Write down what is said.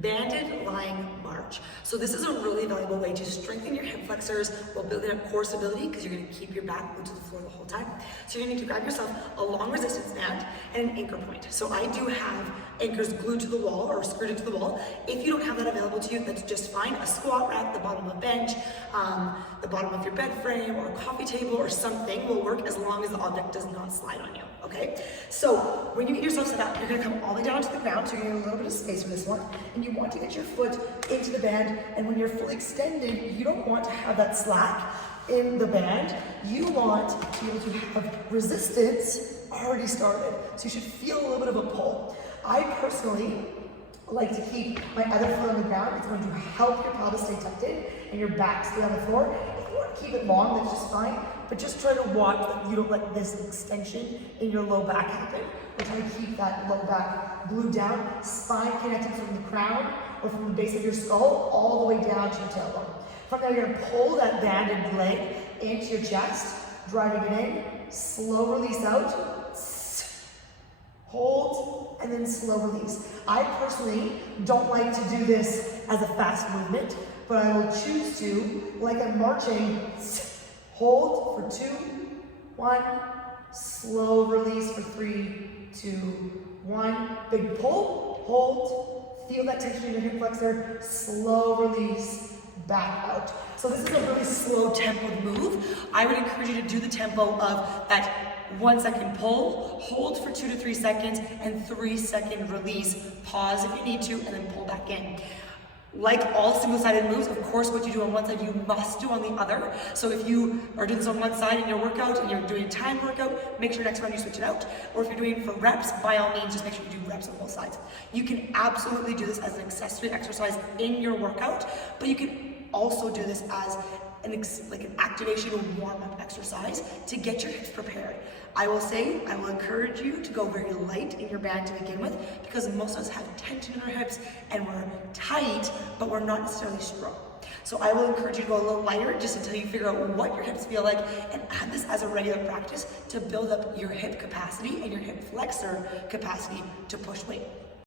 Banded lying march. So this is a really valuable way to strengthen your hip flexors while building up core stability, because you're going to keep your back glued to the floor the whole time. So you're going to need to grab yourself a long resistance band and an anchor point. So I do have anchors glued to the wall or screwed into the wall. If you don't have that available to you, that's just fine. A squat rack, the bottom of a bench, the bottom of your bed frame, or a coffee table or something will work, as long as the object does not slide on you, okay? So when you get yourself set up, you're gonna come all the way down to the ground, so you're gonna need a little bit of space for this one, and you want to get your foot into the band, and when you're fully extended, you don't want to have that slack in the band. You want to be able to have resistance already started, so you should feel a little bit of a pull. I personally like to keep my other foot on the ground. It's going to help your pelvis stay tucked in and your back stay on the floor. If you want to keep it long, that's just fine, but just try to watch that you don't let this extension in your low back happen. We're trying to keep that low back glued down, spine connected from the crown or from the base of your skull all the way down to your tailbone. From there, you're going to pull that banded leg into your chest, driving it in, slow release out, hold, and then slow release. I personally don't like to do this as a fast movement, but I will choose to, like I'm marching, hold for 2, 1, slow release for 3, 2, 1, big pull, hold, feel that tension in your hip flexor, slow release, back out. So this is a really slow tempoed move. I would encourage you to do the tempo of that 1 second pull, hold for 2 to 3 seconds, and 3 second release. Pause if you need to, and then pull back in. Like all single-sided moves, of course, what you do on one side, you must do on the other. So if you are doing this on one side in your workout and you're doing a timed workout, make sure next round you switch it out. Or if you're doing it for reps, by all means, just make sure you do reps on both sides. You can absolutely do this as an accessory exercise in your workout, but you can also do this as an activation or warm-up exercise to get your hips prepared. I will encourage you to go very light in your band to begin with, because most of us have tension in our hips and we're tight, but we're not necessarily strong. So I will encourage you to go a little lighter just until you figure out what your hips feel like, and add this as a regular practice to build up your hip capacity and your hip flexor capacity to push weight.